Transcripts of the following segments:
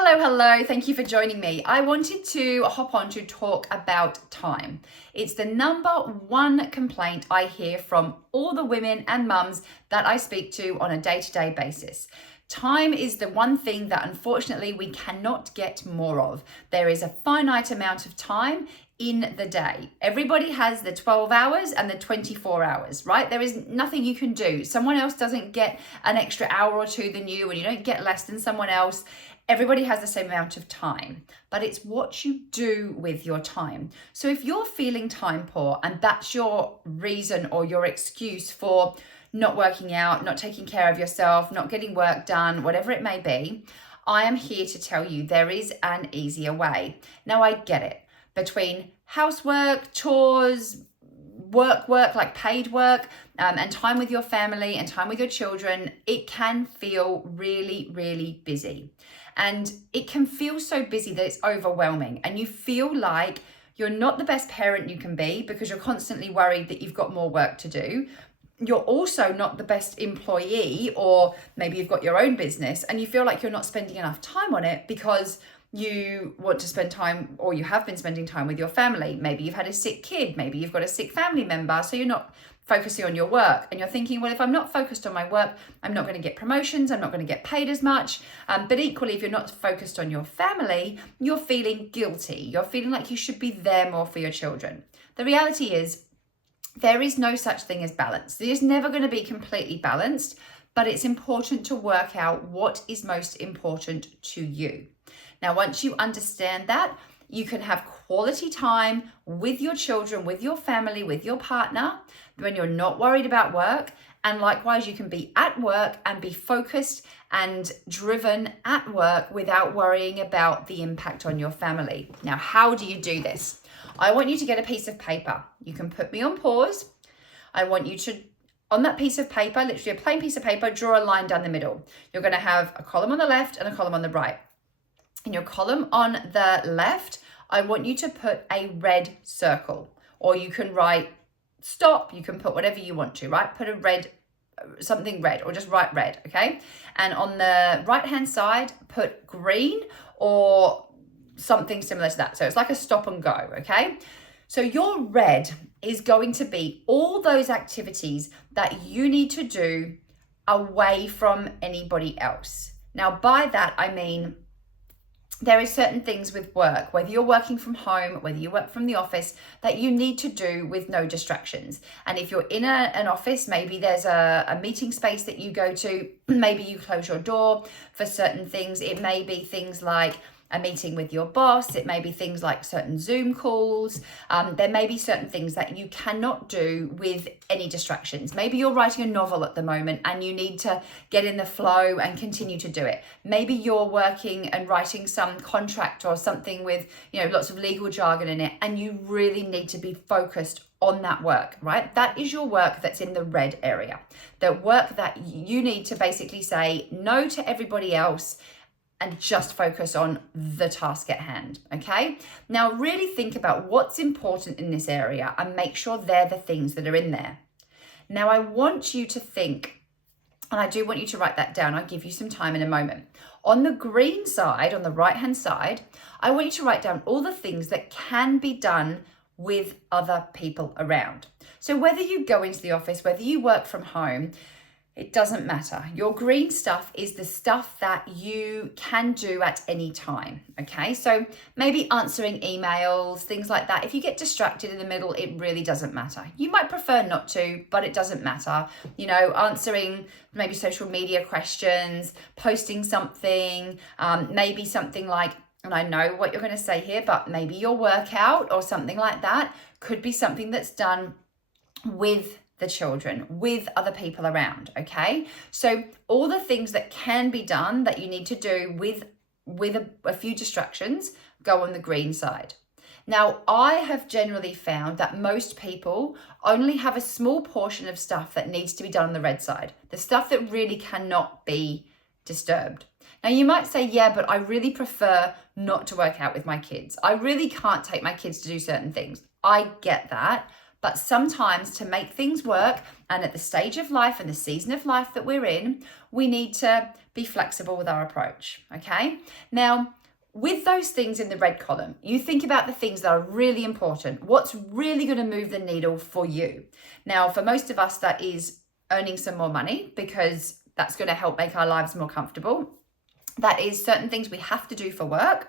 Hello. Thank you for joining me. I wanted to hop on to talk about time. It's the number one complaint I hear from all the women and mums that I speak to on a day-to-day basis. Time is the one thing that unfortunately we cannot get more of. There is a finite amount of time in the day. Everybody has the 12 hours and the 24 hours, right? There is nothing you can do. Someone else doesn't get an extra hour or two than you, and you don't get less than someone else. Everybody has the same amount of time, but it's what you do with your time. So if you're feeling time poor and that's your reason or your excuse for not working out, not taking care of yourself, not getting work done, whatever it may be, I am here to tell you there is an easier way. Now I get it. Between housework, chores, work like paid work, and time with your family and time with your children, it can feel really busy. And it can feel so busy that it's overwhelming, and you feel like you're not the best parent you can be because you're constantly worried that you've got more work to do. You're also not the best employee, or maybe you've got your own business and you feel like you're not spending enough time on it because you want to spend time, or you have been spending time with your family. Maybe you've had a sick kid, maybe you've got a sick family member, so you're not focusing on your work, and you're thinking, well, if I'm not focused on my work, I'm not going to get promotions, I'm not going to get paid as much. But equally, if you're not focused on your family, you're feeling guilty. You're feeling like you should be there more for your children. The reality is there is no such thing as balance. There's never going to be completely balanced, but it's important to work out what is most important to you. Now, once you understand that, you can have quality time with your children, with your family, with your partner, when you're not worried about work. And likewise, you can be at work and be focused and driven at work without worrying about the impact on your family. Now, how do you do this? I want you to get a piece of paper. You can put me on pause. I want you to, on that piece of paper, literally a plain piece of paper, draw a line down the middle. You're going to have a column on the left and a column on the right. In your column on the left, I want you to put a red circle, or you can write stop. You can put whatever you want to, right? Put a red, something red, or just write red, okay? And on the right-hand side, put green or something similar to that. So it's like a stop and go, okay? So your red is going to be all those activities that you need to do away from anybody else. Now, by that, I mean, there is certain things with work, whether you're working from home, whether you work from the office, that you need to do with no distractions. And if you're in an office, maybe there's a meeting space that you go to, maybe you close your door for certain things. It may be things like a meeting with your boss. It may be things like certain Zoom calls. There may be certain things that you cannot do with any distractions. Maybe you're writing a novel at the moment and you need to get in the flow and continue to do it. Maybe you're working and writing some contract or something with, lots of legal jargon in it, and you really need to be focused on that work, right? That is your work that's in the red area. The work that you need to basically say no to everybody else and just focus on the task at hand, okay? Now, really think about what's important in this area and make sure they're the things that are in there. Now, I want you to think, and I do want you to write that down. I'll give you some time in a moment. On the green side, on the right-hand side, I want you to write down all the things that can be done with other people around. So whether you go into the office, whether you work from home, it doesn't matter. Your green stuff is the stuff that you can do at any time, okay? So maybe answering emails, things like that. If you get distracted in the middle, it really doesn't matter. You might prefer not to, but it doesn't matter. Answering maybe social media questions, posting something, maybe something like, and I know what you're going to say here, but maybe your workout or something like that could be something that's done with the children, with other people around, okay? So all the things that can be done that you need to do with a few distractions go on the green side. Now, I have generally found that most people only have a small portion of stuff that needs to be done on the red side, the stuff that really cannot be disturbed. Now, you might say, yeah, but I really prefer not to work out with my kids. I really can't take my kids to do certain things. I get that. But sometimes to make things work, and at the stage of life and the season of life that we're in, we need to be flexible with our approach, okay? Now, with those things in the red column, you think about the things that are really important. What's really going to move the needle for you? Now, for most of us, that is earning some more money, because that's going to help make our lives more comfortable. That is certain things we have to do for work.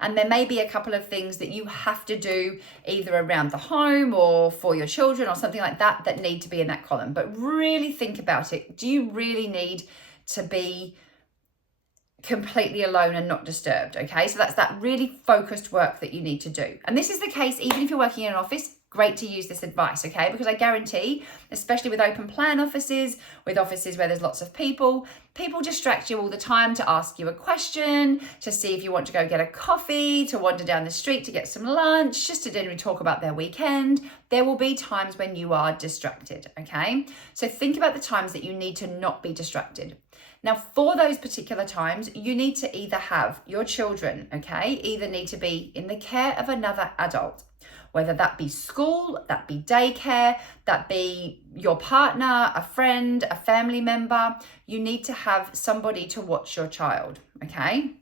And there may be a couple of things that you have to do either around the home or for your children or something like that that need to be in that column. But really think about it. Do you really need to be completely alone and not disturbed? Okay, so that's that really focused work that you need to do. And this is the case even if you're working in an office. Great to use this advice, okay? Because I guarantee, especially with open plan offices, with offices where there's lots of people distract you all the time to ask you a question, to see if you want to go get a coffee, to wander down the street to get some lunch, just to generally talk about their weekend. There will be times when you are distracted, okay? So think about the times that you need to not be distracted. Now, for those particular times, you need to either have your children, okay, either need to be in the care of another adult, whether that be school, that be daycare, that be your partner, a friend, a family member. You need to have somebody to watch your child, okay?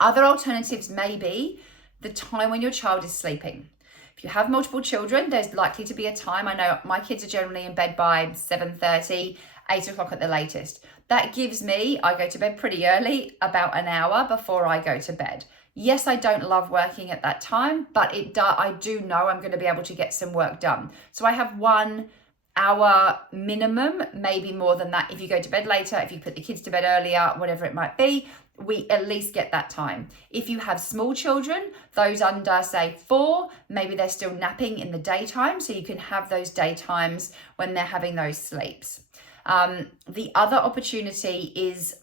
Other alternatives may be the time when your child is sleeping. If you have multiple children, there's likely to be a time. I know my kids are generally in bed by 7:30, 8 o'clock at the latest. That gives me, I go to bed pretty early, about an hour before I go to bed. Yes, I don't love working at that time, but I do know I'm going to be able to get some work done. So I have 1 hour minimum, maybe more than that. If you go to bed later, if you put the kids to bed earlier, whatever it might be, we at least get that time. If you have small children, those under say 4, maybe they're still napping in the daytime. So you can have those daytimes when they're having those sleeps. The other opportunity is,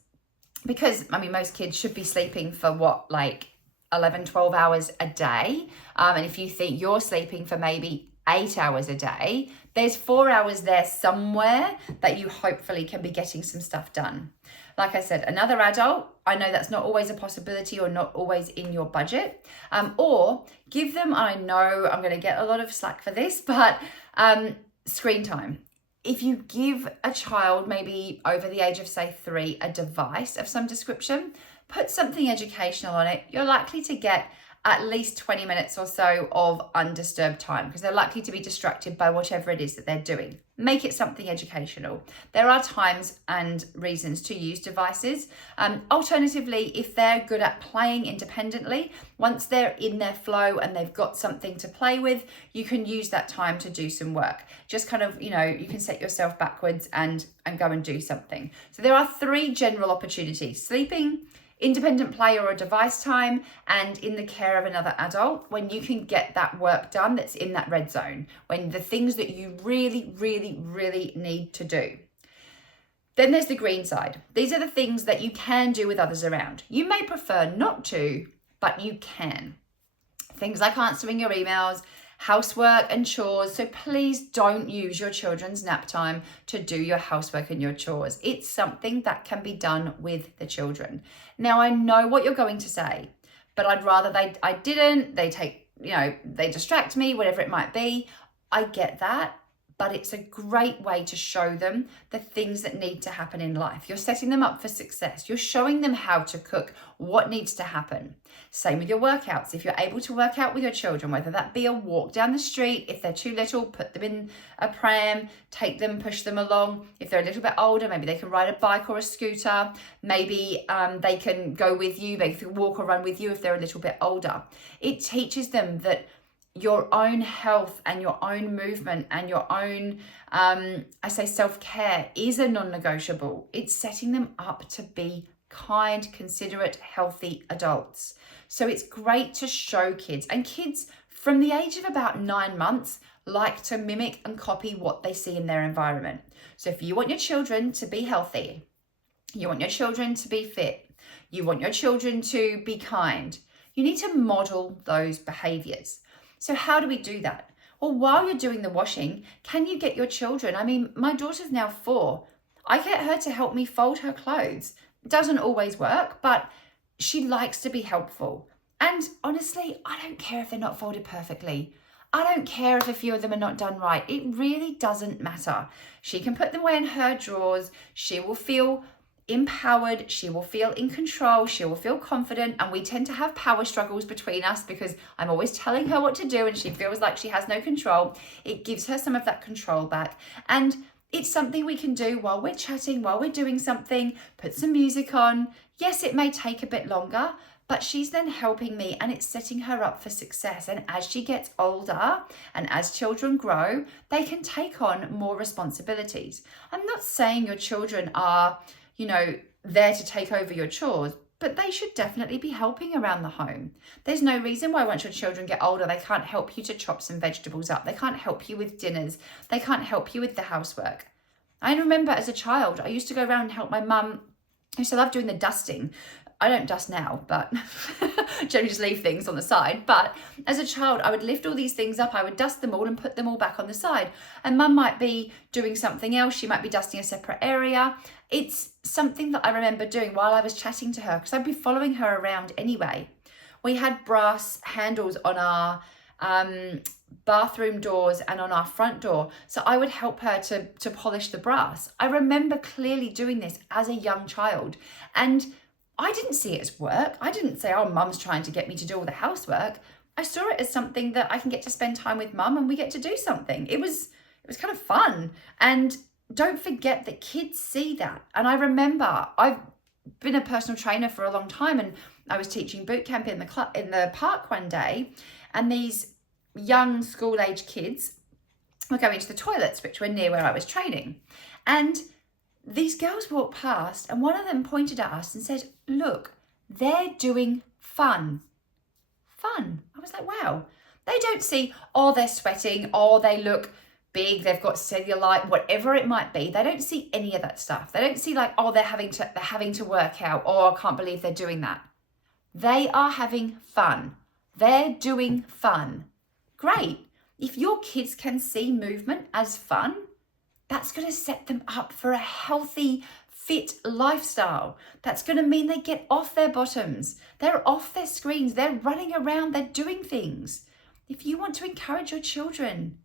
because most kids should be sleeping for 11, 12 hours a day. And if you think you're sleeping for maybe 8 hours a day, there's 4 hours there somewhere that you hopefully can be getting some stuff done. Like I said, another adult, I know that's not always a possibility or not always in your budget, or give them, I know I'm going to get a lot of slack for this, but screen time. If you give a child maybe over the age of say 3 a device of some description, put something educational on it, you're likely to get at least 20 minutes or so of undisturbed time, because they're likely to be distracted by whatever it is that they're doing. Make it something educational. There are times and reasons to use devices. Alternatively, if they're good at playing independently, once they're in their flow and they've got something to play with, you can use that time to do some work. Just kind of, you can set yourself backwards and go and do something. So there are 3 general opportunities: sleeping, independent play or a device time, and in the care of another adult, when you can get that work done that's in that red zone, when the things that you really, really, really need to do. Then there's the green side. These are the things that you can do with others around. You may prefer not to, but you can. Things like answering your emails, housework and chores. So please don't use your children's nap time to do your housework and your chores. It's something that can be done with the children. Now, I know what you're going to say, but I'd rather I didn't, they distract me, whatever it might be. I get that, but it's a great way to show them the things that need to happen in life. You're setting them up for success. You're showing them how to cook, what needs to happen. Same with your workouts. If you're able to work out with your children, whether that be a walk down the street, if they're too little, put them in a pram, take them, push them along. If they're a little bit older, maybe they can ride a bike or a scooter. Maybe they can go with you, they can walk or run with you if they're a little bit older. It teaches them that your own health and your own movement and your own, self-care is a non-negotiable. It's setting them up to be kind, considerate, healthy adults. So it's great to show kids, and kids from the age of about 9 months like to mimic and copy what they see in their environment. So if you want your children to be healthy, you want your children to be fit, you want your children to be kind, you need to model those behaviors. So how do we do that? Well, while you're doing the washing, can you get your children? My daughter's now 4. I get her to help me fold her clothes. It doesn't always work, but she likes to be helpful. And honestly, I don't care if they're not folded perfectly. I don't care if a few of them are not done right. It really doesn't matter. She can put them away in her drawers. She will feel empowered, she will feel in control, she will feel confident, and we tend to have power struggles between us because I'm always telling her what to do and she feels like she has no control. It gives her some of that control back, and it's something we can do while we're chatting, while we're doing something. Put some music on. Yes, it may take a bit longer, but she's then helping me and it's setting her up for success. And as she gets older and as children grow, they can take on more responsibilities. I'm not saying your children are, there to take over your chores, but they should definitely be helping around the home. There's no reason why once your children get older, they can't help you to chop some vegetables up. They can't help you with dinners. They can't help you with the housework. I remember as a child, I used to go around and help my mum. I used to love doing the dusting. I don't dust now, but generally just leave things on the side. But as a child, I would lift all these things up. I would dust them all and put them all back on the side. And mum might be doing something else. She might be dusting a separate area. It's something that I remember doing while I was chatting to her because I'd be following her around anyway. We had brass handles on our bathroom doors and on our front door. So I would help her to polish the brass. I remember clearly doing this as a young child. And I didn't see it as work. I didn't say, oh, mum's trying to get me to do all the housework. I saw it as something that I can get to spend time with mum and we get to do something. It was kind of fun. And don't forget that kids see that. And I remember I've been a personal trainer for a long time and I was teaching boot camp in the park one day, and these young school age kids were going to the toilets, which were near where I was training. And these girls walked past and one of them pointed at us and said, look, they're doing fun. Fun. I was like, wow. They don't see, oh, they're sweating, oh, they look big, they've got cellulite, whatever it might be. They don't see any of that stuff. They don't see like, oh, they're having to work out, oh, I can't believe they're doing that. They are having fun. They're doing fun. Great. If your kids can see movement as fun, that's going to set them up for a healthy, fit lifestyle. That's going to mean they get off their bottoms. They're off their screens. They're running around. They're doing things. If you want to encourage your children,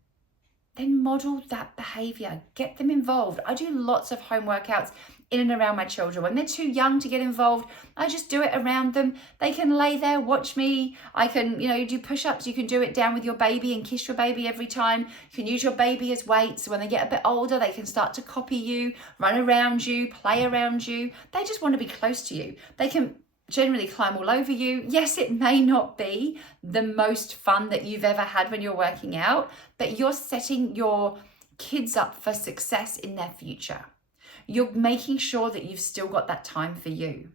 then model that behavior. Get them involved. I do lots of home workouts in and around my children. When they're too young to get involved, I just do it around them. They can lay there, watch me. I can, do push-ups. You can do it down with your baby and kiss your baby every time. You can use your baby as weights. So when they get a bit older, they can start to copy you, run around you, play around you. They just want to be close to you. They can generally climb all over you. Yes, it may not be the most fun that you've ever had when you're working out, but you're setting your kids up for success in their future. You're making sure that you've still got that time for you.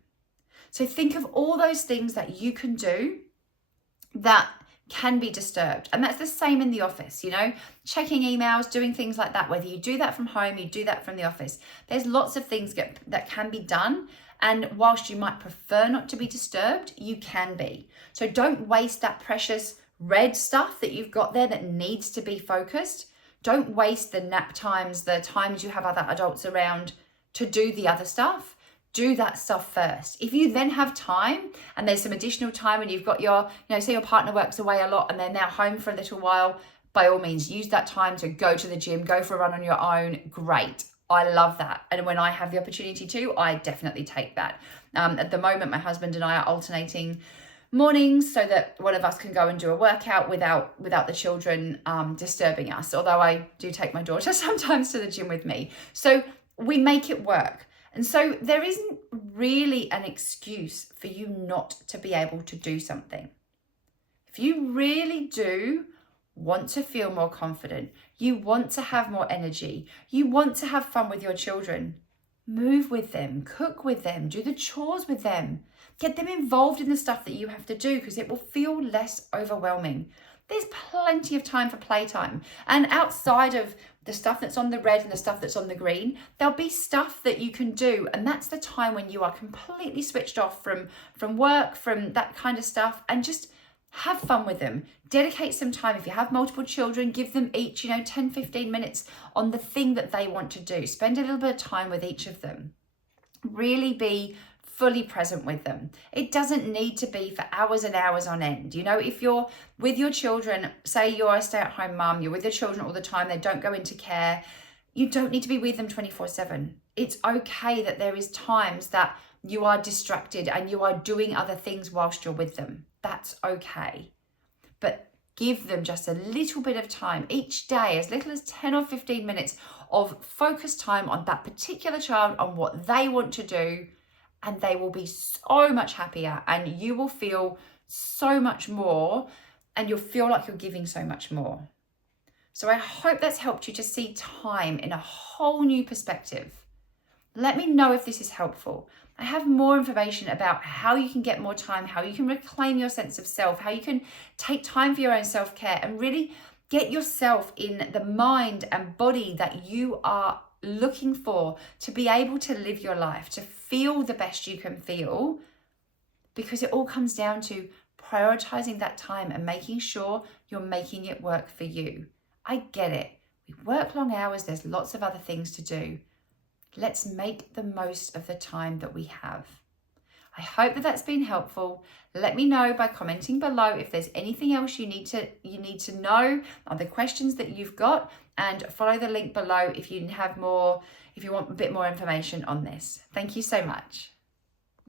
So think of all those things that you can do that can be disturbed. And that's the same in the office, checking emails, doing things like that. Whether you do that from home, you do that from the office. There's lots of things that can be done. And whilst you might prefer not to be disturbed, you can be. So don't waste that precious red stuff that you've got there that needs to be focused. Don't waste the nap times, the times you have other adults around to do the other stuff. Do that stuff first. If you then have time and there's some additional time and you've got your, say your partner works away a lot and they're now home for a little while, by all means, use that time to go to the gym, go for a run on your own. Great. I love that. And when I have the opportunity to, I definitely take that. At the moment, my husband and I are alternating mornings so that one of us can go and do a workout without the children disturbing us. Although I do take my daughter sometimes to the gym with me. So we make it work. And so there isn't really an excuse for you not to be able to do something. If you really do want to feel more confident, you want to have more energy, you want to have fun with your children, move with them, cook with them, do the chores with them, get them involved in the stuff that you have to do because it will feel less overwhelming. There's plenty of time for playtime. And outside of the stuff that's on the red and the stuff that's on the green, there'll be stuff that you can do. And that's the time when you are completely switched off from work, from that kind of stuff, and just have fun with them. Dedicate some time. If you have multiple children, give them each, 10, 15 minutes on the thing that they want to do. Spend a little bit of time with each of them. Really be fully present with them. It doesn't need to be for hours and hours on end. If you're with your children, say you're a stay-at-home mum, you're with your children all the time, they don't go into care, You don't need to be with them 24/7. It's okay that there is times that you are distracted and you are doing other things whilst you're with them. That's okay. But give them just a little bit of time each day, as little as 10 or 15 minutes of focused time on that particular child, on what they want to do, and they will be so much happier and you will feel so much more and you'll feel like you're giving so much more. So I hope that's helped you to see time in a whole new perspective. Let me know if this is helpful. I have more information about how you can get more time, how you can reclaim your sense of self, how you can take time for your own self-care and really get yourself in the mind and body that you are looking for to be able to live your life, to feel the best you can feel, because it all comes down to prioritizing that time and making sure you're making it work for you. I get it. We work long hours. There's lots of other things to do. Let's make the most of the time that we have. I hope that that's been helpful. Let me know by commenting below if there's anything else you need to know, or the questions that you've got, and follow the link below if you want a bit more information on this. Thank you so much.